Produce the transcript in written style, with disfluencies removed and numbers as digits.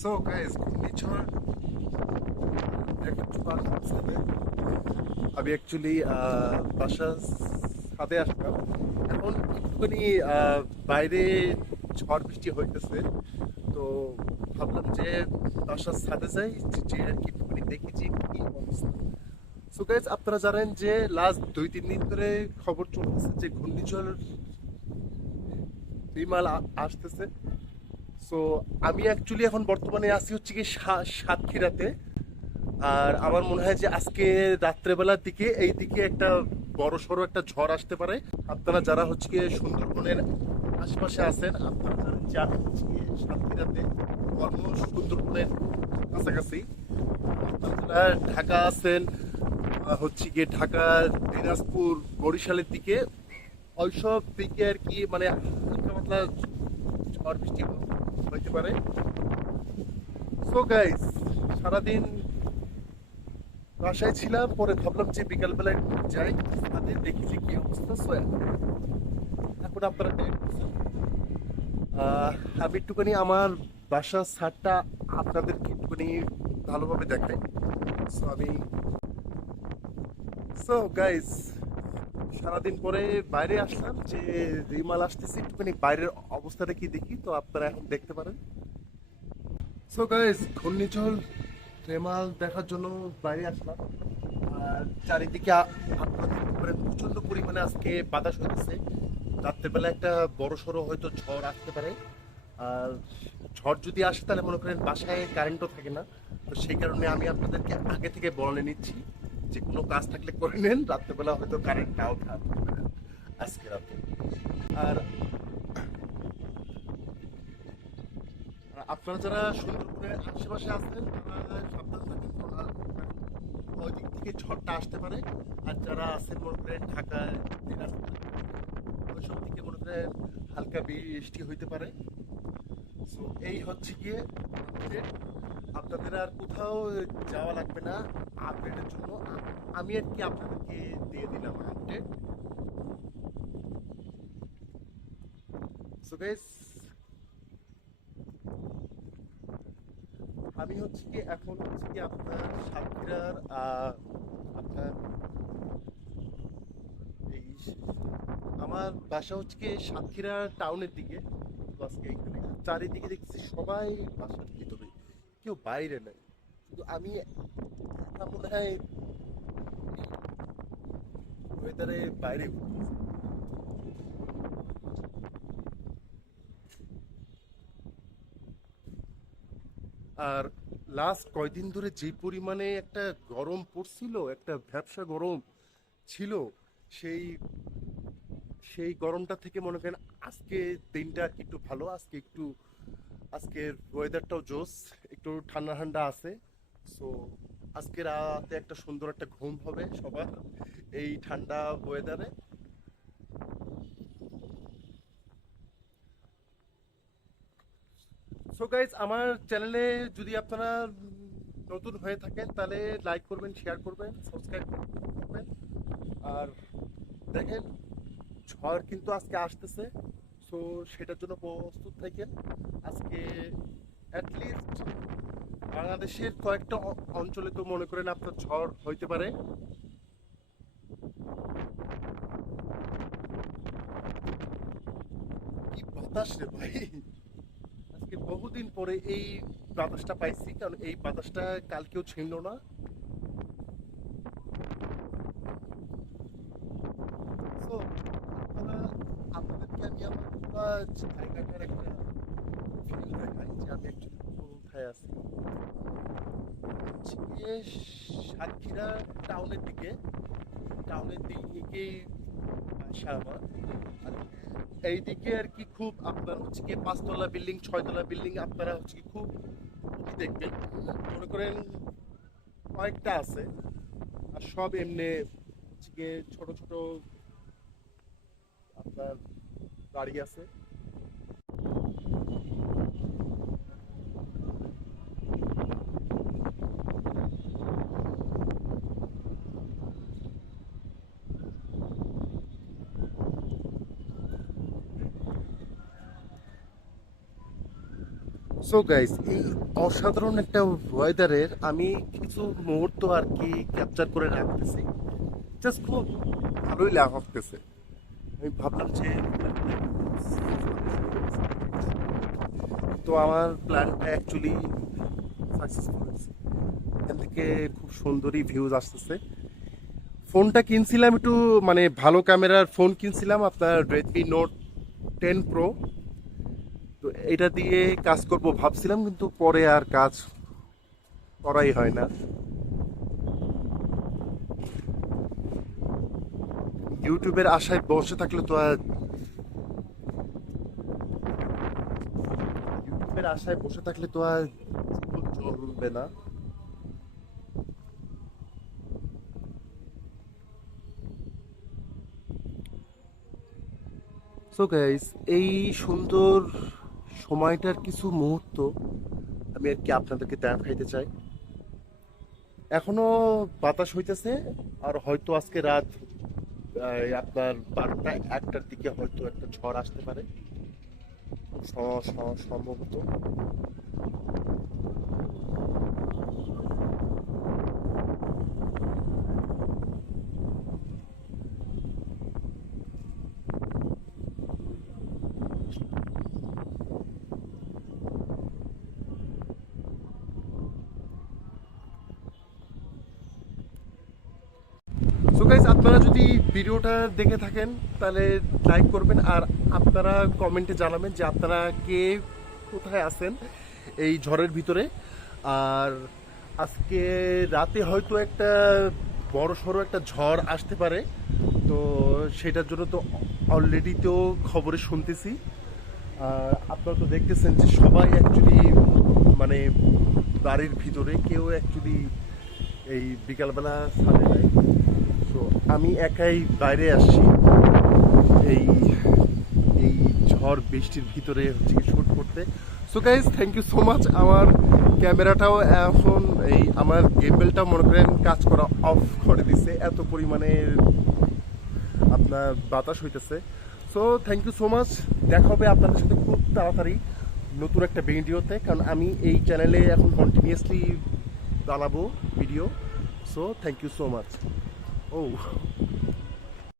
So guys ঘূর্ণিঝড় একটা তুফান আসতে আমি অ্যাকচুয়ালি বাসার ছাদে আসলাম এখন একটুখানি বাইরে ঝড় বৃষ্টি হইতেছে তো ভাবলাম যে বাসার ছাদে যাই যে আর কি একটুখানি দেখি যে কি অবস্থা। সো গাইস আপনারা জানেন যে লাস্ট 2-3 দিন ধরে খবর চলতেছে যে ঘূর্ণিঝড় বিমাল আসতেছে। সো আমি অ্যাকচুয়ালি এখন বর্তমানে আছি হচ্ছে কি সাতক্ষীরাতে। আর আমার মনে হয় যে আজকে রাত্রেবেলার দিকে এই দিকে একটা বড় সড়ো একটা ঝড় আসতে পারে। আপনারা যারা হচ্ছে গিয়ে সুন্দরবনের আশেপাশে আছেন আপনারা জানেন যে আমি হচ্ছে গিয়ে সাতক্ষীরাতে কর্ম সুন্দরবনের কাছাকাছি। আপনারা যারা ঢাকা আছেন হচ্ছে গিয়ে ঢাকা, দিনাজপুর, বরিশালের দিকে ওইসব দিকে আর কি মানে হালকা পাতলা ঝড় বৃষ্টি হইতে পারে। সো গাইস সারাদিন বাসায় ছিলাম, পরে ভাবলাম যে বিকালবেলায় যাই তাদের দেখি যে কি অবস্থা। সো এখন আপনারা দেখতেছেন আহ, আমি একটুখানি আমার বাসার ছাদটা আপনাদেরকে একটুখানি ভালোভাবে দেখাই। সো গাইস সারাদিন পরে বাইরে আসলাম যে রিমাল আসতেছি একটুখানি বাইরের অবস্থাটা কি দেখি, তো আপনারা এখন দেখতে পারেন। সো গাইস ঘূর্ণিঝড় রেমাল দেখার জন্য বাইরে আসলাম। আর চারিদিকে আপনাদের উপরে প্রচন্ড পরিমাণে আজকে বাতাস হইতেছে। রাত্রেবেলা একটা বড় সড়ো হয়তো ঝড় আসতে পারে। আর ঝড় যদি আসে তাহলে মনে করেন বাসায় কারেন্টও থাকে না। তো সেই কারণে আমি আপনাদেরকে আগে থেকে বলে নিচ্ছি যে কোনো কাজ থাকলে করে নেন, রাত্রেবেলা হয়তো কারেন্ট নাও থাকবে আজকে রাতে। আর আপনারা যারা সুন্দরবনের আশেপাশে আছেন তারা সাবধান থাকেন, কারণ ওই দিক থেকে ঝড়টা আসতে পারে। আর যারা আছেন মনে করেন ঢাকায়, দিনাজপুর ওইসব দিকে মনে করেন হালকা বৃষ্টি হইতে পারে। সো এই হচ্ছে গিয়ে update। আপনাদের আর কোথাও যাওয়া লাগবে না আপডেটের জন্য। আমি আর কি আপনাদেরকে দিয়ে দিলাম আপডেট। সো গাইস আমি হচ্ছে কি এখন হচ্ছে কি আপনার সাতক্ষীরার আপনার এই আমার বাসা হচ্ছে কি সাতক্ষীরা টাউনের দিকে। তো আজকে এখানে চারিদিকে দেখছি সবাই বাসার ভিতরে, কেউ বাইরে নাই, শুধু আমি একা মনে হয় ওয়েদারে বাইরে ঘুরতেছি। আর লাস্ট কয়দিন ধরে যে পরিমাণে একটা গরম পড়ছিল, একটা ভ্যাপসা গরম ছিল, সেই সেই গরমটা থেকে মনে করেন আজকে দিনটা আর কি একটু ভালো। আজকের ওয়েদারটাও জোস, একটু ঠান্ডা ঠান্ডা আছে। সো আজকে রাতে একটা সুন্দর একটা ঘুম হবে সবার এই ঠান্ডা ওয়েদারে। সো গাইজ আমার চ্যানেলে যদি আপনারা নতুন হয়ে থাকেন তাহলে লাইক করবেন, শেয়ার করবেন, সাবস্ক্রাইব করবেন। আর দেখেন ঝড় কিন্তু আজকে আসতেছে। সো সেটার জন্য প্রস্তুত থাকেন। আজকে অ্যাটলিস্ট বাংলাদেশের কয়েকটা অঞ্চলে তো মনে করেন আপনার ঝড় হইতে পারে। কি বাতাস রে ভাই, আজকে বহুদিন পরে এই বাতাসটা পাইছি, কারণ এই বাতাসটা কালকেও ছিল না। সো আপনারা আপনাদেরকে আমি আমার পুরো জায়গাটার একটা ফিল দেখাই যে আমি অ্যাকচুয়ালি কোথায় আছি। হচ্ছে গিয়ে সাতক্ষীরা টাউনের দিকে, টাউনের দিকেই বাসা আমার। আর এইদিকে আর কি খুব আপনার হচ্ছে কি 5 তলা বিল্ডিং, 6 তলা বিল্ডিং আপনারা হচ্ছে কি খুব দেখবেন। মনে করেন কয়েকটা আছে, আর সব এমনি হচ্ছে গিয়ে ছোট ছোট আপনার বাড়ি আছে। সো গাইস, এই অসাধারণ একটা ওয়েদারের আমি কিছু মুহূর্ত আর কি ক্যাপচার করে রাখতেছি। জাস্ট খুব ভালোই লাগতেছে। আমি ভাবলাম যে তো আমার প্ল্যানটা অ্যাকচুয়ালি সাকসেসফুল হয়েছে। এখান থেকে খুব সুন্দরই ভিউজ আসতেছে। ফোনটা কিনছিলাম একটু মানে ভালো ক্যামেরার ফোন কিনছিলাম, আপনার রেডমি নোট 10 প্রো। তো এটা দিয়ে কাজ করব ভাবছিলাম, কিন্তু পরে আর কাজ করাই হয় না। ইউটিউবের আশায় বসে থাকলে তো আর ইউটিউবের আশায় বসে থাকলে তো আর চলবে না। সো গাইস, এই সুন্দর সময়টার কিছু মুহূর্ত আমি আর কি আপনাদেরকে দেখাইতে চাই। এখনো বাতাস হইতেছে, আর হয়তো আজকে রাত আপনার 12টা 1টার দিকে হয়তো একটা ঝড় আসতে পারে সম্ভবত। সো গাইস, আপনারা যদি ভিডিওটা দেখে থাকেন তাহলে লাইক করবেন, আর আপনারা কমেন্টে জানাবেন যে আপনারা কে কোথায় আছেন এই ঝড়ের ভিতরে। আর আজকে রাতে হয়তো একটা বড় সড়ো একটা ঝড় আসতে পারে, তো সেটার জন্য তো অলরেডি তো খবরে শুনতেছি। আর আপনারা তো দেখতেছেন যে সবাই অ্যাকচুয়ালি মানে বাড়ির ভিতরে, কেউ অ্যাকচুয়ালি এই বিকালবেলা ছাদে নাই। তো আমি একাই বাইরে আসছি এই এই ঝড় বৃষ্টির ভিতরে হচ্ছে কি শুট করতে। So guys, thank you so much. আমার ক্যামেরাটাও এখন এই আমার গেমবেলটাও মনে করেন কাজ করা অফ করে দিছে, এত পরিমাণে আপনার বাতাস হইতেছে। So thank you so much. দেখা হবে আপনাদের সাথে খুব তাড়াতাড়ি নতুন একটা ভিডিওতে, কারণ আমি এই চ্যানেলে এখন কন্টিনিউয়াসলি বানাবো video. So thank you so much. Oh.